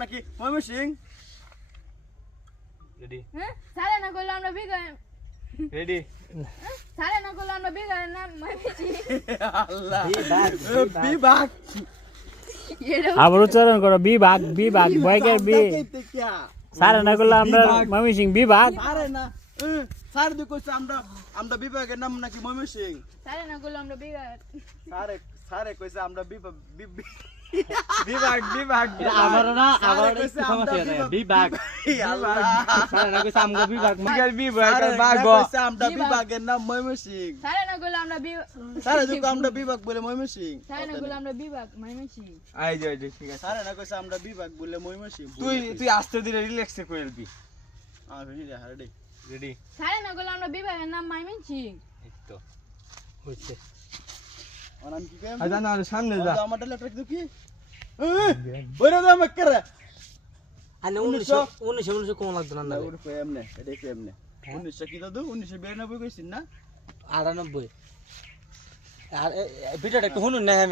নাকি ময়মনসিং? রেডি হ্যাঁ সারে না করলে আমরা বিবাহ রেডি সারে না করলে আমরা বিবাহ নাম ময়মনসিং আল্লাহ বিভাগ আবার উচ্চারণ করো বিভাগ বিভাগ বয়কের বি সারে না করলে আমরা ময়মনসিং বিভাগ আরে না স্যার দি কইছে আমরা বিভাগের নাম নাকি ময়মনসিং। সারে না করলে আমরা বিবাহ স্যারে কইছে আমরা বিভাগ বিভাগ আমারও না আমার একটু সমস্যা আছে বিভাগ স্যার না কইছে আমগো বিভাগ বিভাগ বাগ আমরা বিভাগের নাম ময়মনসিং। সারে না করলে আমরা বিবাহ স্যারে যদি আমরা বিভাগ বলে ময়মনসিং। সারে না করলে আমরা বিবাহ ময়মনসিং আই যাই ঠিক আছে স্যারে না কইছে আমরা বিভাগ বলে ময়মনসিং। তুই আস্তে ধীরে রিল্যাক্সে কইলবি রেডি রেডি সারে না করলে আমরা বিবাহের নাম ময়মনসিং এই তো হইছে নাম কি কই? আই জানা সামনে যা আমার লেটার কি? বইরা দাও মক্করা। আনে 19 কোন লাগতো না ওর কই এমনে এটা কই এমনে 1900 কি দাদু 1992 কইছিস না? 98 আর ভিডিওটা একটু শুনুন না হ্যাঁ